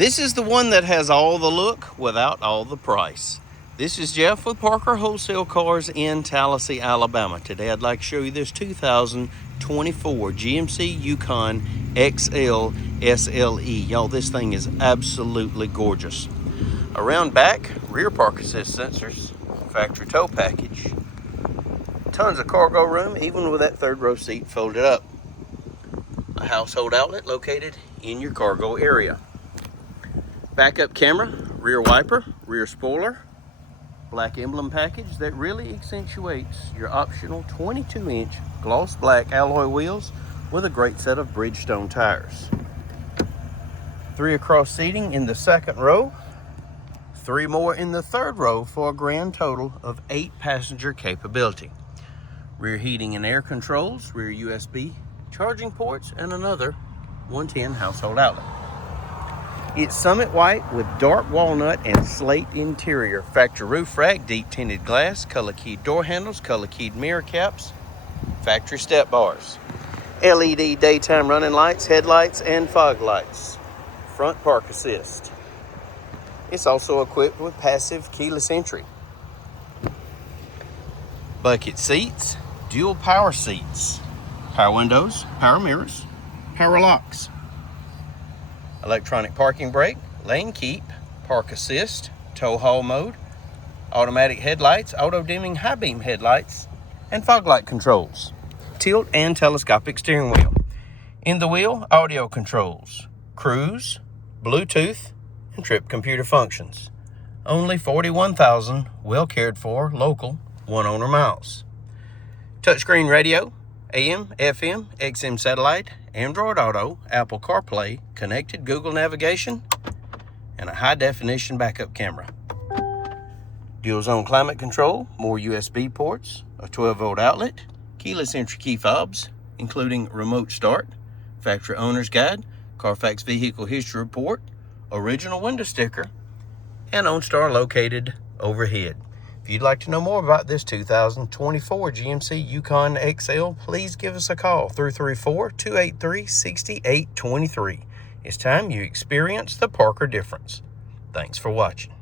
This is the one that has all the look without all the price. This is Jeff with Parker Wholesale Cars in Tallassee, Alabama. Today I'd like to show you this 2024 GMC Yukon XL SLE. Y'all, this thing is absolutely gorgeous. Around back, rear park assist sensors, factory tow package, tons of cargo room, even with that third row seat folded up. A household outlet located in your cargo area. Backup camera, rear wiper, rear spoiler, black emblem package that really accentuates your optional 22-inch gloss black alloy wheels with a great set of Bridgestone tires. 3 across seating in the second row, 3 more in the third row for a grand total of 8 passenger capability. Rear heating and air controls, rear USB charging ports, and another 110 household outlet. It's summit white with dark walnut and slate interior. Factory roof rack, deep tinted glass, color keyed door handles, color keyed mirror caps, factory step bars. LED daytime running lights, headlights, and fog lights. Front park assist. It's also equipped with passive keyless entry. Bucket seats, dual power seats, power windows, power mirrors, power locks. Electronic parking brake, lane keep, park assist, tow haul mode, automatic headlights, auto dimming high beam headlights, and fog light controls. Tilt and telescopic steering wheel. In the wheel, audio controls, cruise, Bluetooth, and trip computer functions. Only 41,000 well cared for local one owner miles. Touchscreen radio, AM, FM, XM satellite, Android Auto, Apple CarPlay, connected Google navigation, and a high-definition backup camera. Dual zone climate control, more USB ports, a 12-volt outlet, keyless entry key fobs, including remote start, factory owner's guide, Carfax vehicle history report, original window sticker, and OnStar located overhead. If you'd like to know more about this 2024 GMC Yukon XL, please give us a call, 334-283-6823. It's time you experience the Parker difference. Thanks for watching.